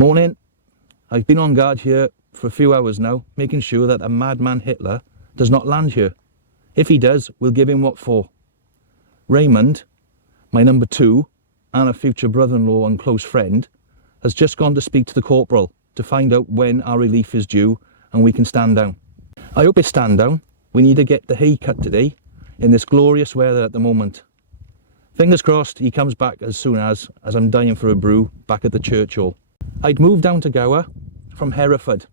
Morning. I've been on guard here for a few hours now, making sure that a madman Hitler does not land here. If he does, we'll give him what for. Raymond, my number 2, and a future brother-in-law and close friend, has just gone to speak to the corporal to find out when our relief is due and we can stand down. I hope it's stand down. We need to get the hay cut today in this glorious weather at the moment. Fingers crossed he comes back as soon as I'm dying for a brew back at the church hall. I'd moved down to Gower from Hereford,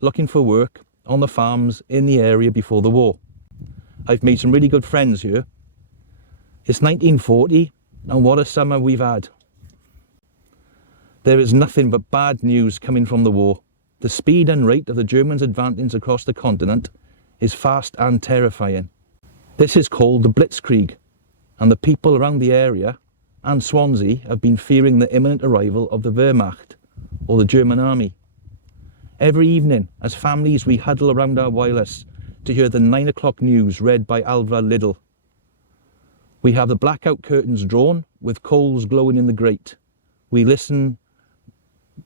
looking for work on the farms in the area before the war. I've made some really good friends here. It's 1940 and what a summer we've had. There is nothing but bad news coming from the war. The speed and rate of the Germans advancing across the continent is fast and terrifying. This is called the Blitzkrieg, and the people around the area and Swansea have been fearing the imminent arrival of the Wehrmacht, or the German army. Every evening, as families, we huddle around our wireless to hear the 9 o'clock news read by Alva Liddell. We have the blackout curtains drawn with coals glowing in the grate. We listen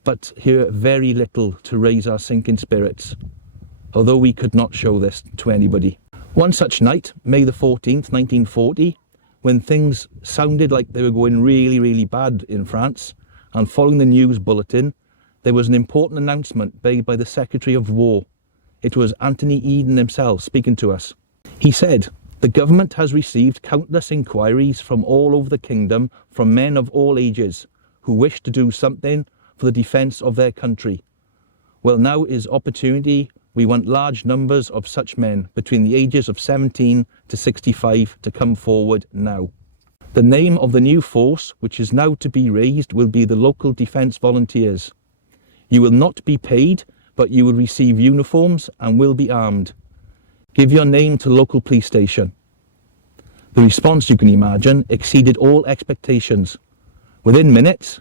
but hear very little to raise our sinking spirits, although we could not show this to anybody. One such night, May the 14th, 1940, when things sounded like they were going really bad in France, and following the news bulletin, there was an important announcement made by the Secretary of War. It was Anthony Eden himself speaking to us. He said, "The government has received countless inquiries from all over the kingdom from men of all ages who wish to do something for the defence of their country. Well, now is opportunity. We want large numbers of such men between the ages of 17 to 65 to come forward now. The name of the new force which is now to be raised will be the Local Defence Volunteers. You will not be paid, but you will receive uniforms and will be armed. Give your name to local police station." The response, you can imagine, exceeded all expectations. Within minutes,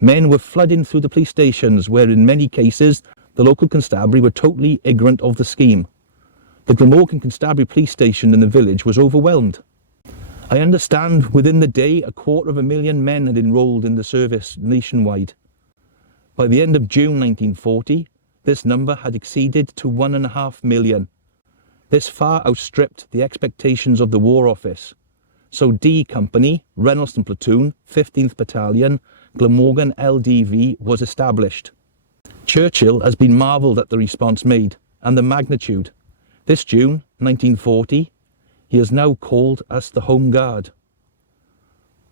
men were flooding through the police stations where in many cases the local constabulary were totally ignorant of the scheme. The Glamorgan Constabulary police station in the village was overwhelmed. I understand within the day 250,000 men had enrolled in the service nationwide. By the end of June 1940, this number had exceeded to 1.5 million. This far outstripped the expectations of the War Office. So D Company, Reynoldston Platoon, 15th Battalion, Glamorgan LDV was established. Churchill has been marvelled at the response made and the magnitude. This June 1940, he has now called us the Home Guard.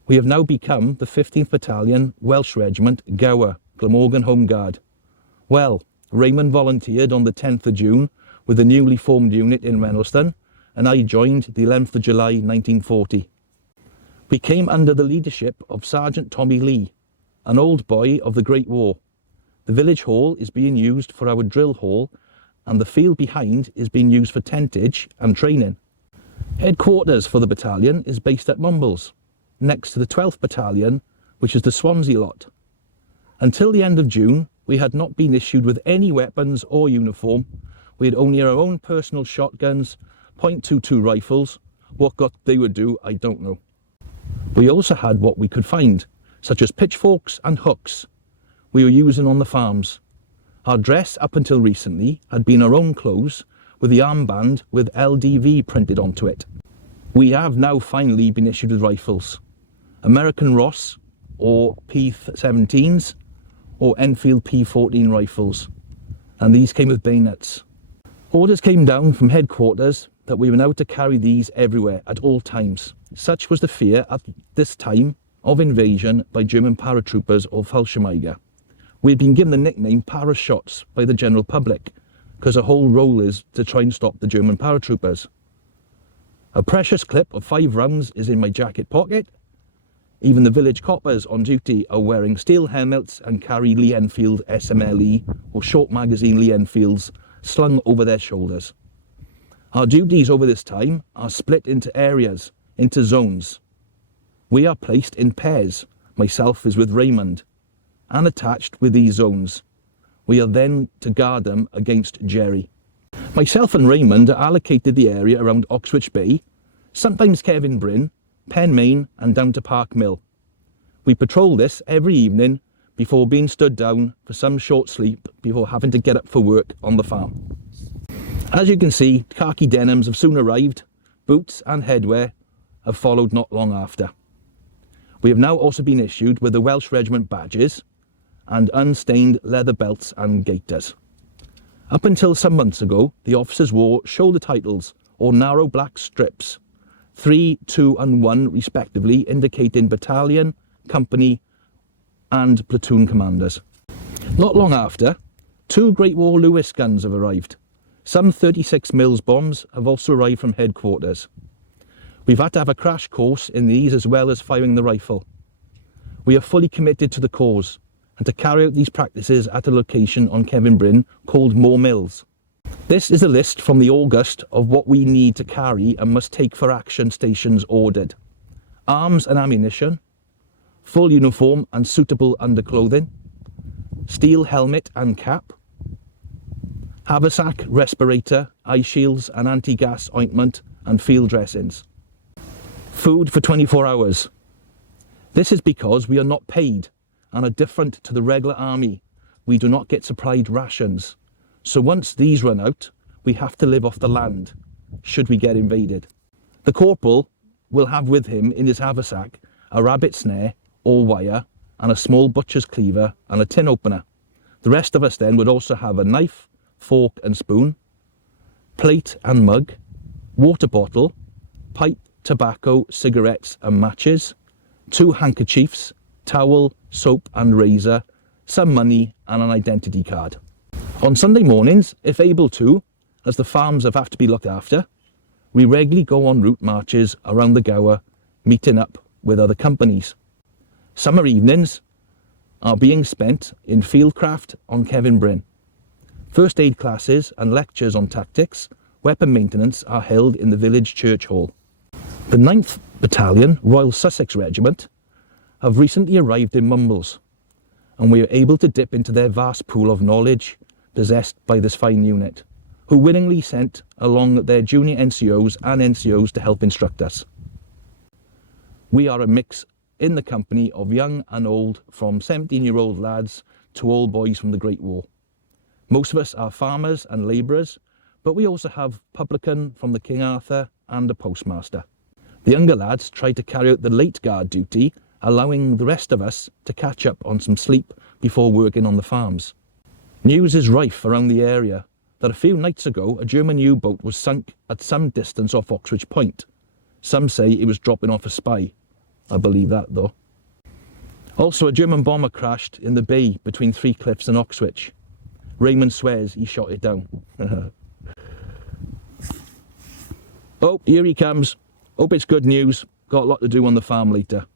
We have now become the 15th Battalion, Welsh Regiment, Gower, Glamorgan Home Guard. Well, Raymond volunteered on the 10th of June with the newly formed unit in Reynoldston, and I joined the 11th of July 1940. We came under the leadership of Sergeant Tommy Lee, an old boy of the Great War. The village hall is being used for our drill hall, and the field behind is being used for tentage and training. Headquarters for the battalion is based at Mumbles, next to the 12th Battalion, which is the Swansea lot. Until the end of June, we had not been issued with any weapons or uniform. We had only our own personal shotguns, .22 rifles. What good they would do, I don't know. We also had what we could find, such as pitchforks and hooks we were using on the farms. Our dress up until recently had been our own clothes with the armband with LDV printed onto it. We have now finally been issued with rifles. American Ross or P17s or Enfield P14 rifles, and these came with bayonets. Orders came down from headquarters that we were now to carry these everywhere at all times. Such was the fear at this time of invasion by German paratroopers or Fallschirmjäger. We had been given the nickname Parashots by the general public because our whole role is to try and stop the German paratroopers. A precious clip of 5 rounds is in my jacket pocket. Even the village coppers on duty are wearing steel helmets and carry Lee Enfield SMLE or short magazine Lee Enfields slung over their shoulders. Our duties over this time are split into areas, into zones. We are placed in pairs. Myself is with Raymond, and attached with these zones. We are then to guard them against Jerry. Myself and Raymond are allocated the area around Oxwich Bay, sometimes Kevin Bryn, Penmain and down to Park Mill. We patrol this every evening before being stood down for some short sleep before having to get up for work on the farm. As you can see, khaki denims have soon arrived. Boots and headwear have followed not long after. We have now also been issued with the Welsh Regiment badges and unstained leather belts and gaiters. Up until some months ago, the officers wore shoulder titles or narrow black strips, 3, 2 and 1 respectively, indicating battalion, company and platoon commanders. Not long after, 2 Great War Lewis guns have arrived. Some 36 mils bombs have also arrived from headquarters. We've had to have a crash course in these as well as firing the rifle. We are fully committed to the cause and to carry out these practices at a location on Kevin Bryn called Moor Mills. This is a list from the August of what we need to carry and must take for action stations ordered. Arms and ammunition, full uniform and suitable underclothing, steel helmet and cap, haversack, respirator, eye shields and anti-gas ointment and field dressings. Food for 24 hours. This is because we are not paid and are different to the regular army. We do not get supplied rations. So once these run out, we have to live off the land, should we get invaded. The corporal will have with him in his haversack a rabbit snare or wire and a small butcher's cleaver and a tin opener. The rest of us then would also have a knife, fork and spoon, plate and mug, water bottle, pipe, tobacco, cigarettes and matches, 2 handkerchiefs, towel, soap and razor, some money and an identity card. On Sunday mornings, if able to, as the farms have to be looked after, we regularly go on route marches around the Gower, meeting up with other companies. Summer evenings are being spent in fieldcraft on Kevin Bryn. First aid classes and lectures on tactics, weapon maintenance are held in the village church hall. The 9th Battalion, Royal Sussex Regiment, have recently arrived in Mumbles, and we are able to dip into their vast pool of knowledge possessed by this fine unit, who willingly sent along their junior NCOs and NCOs to help instruct us. We are a mix in the company of young and old, from 17-year-old lads to old boys from the Great War. Most of us are farmers and labourers, but we also have publican from the King Arthur and a postmaster. The younger lads try to carry out the late guard duty, allowing the rest of us to catch up on some sleep before working on the farms. News is rife around the area that a few nights ago a German U-boat was sunk at some distance off Oxwich Point. Some say it was dropping off a spy. I believe that though. Also, a German bomber crashed in the bay between Three Cliffs and Oxwich. Raymond swears he shot it down. Oh, here he comes. Hope it's good news. Got a lot to do on the farm later.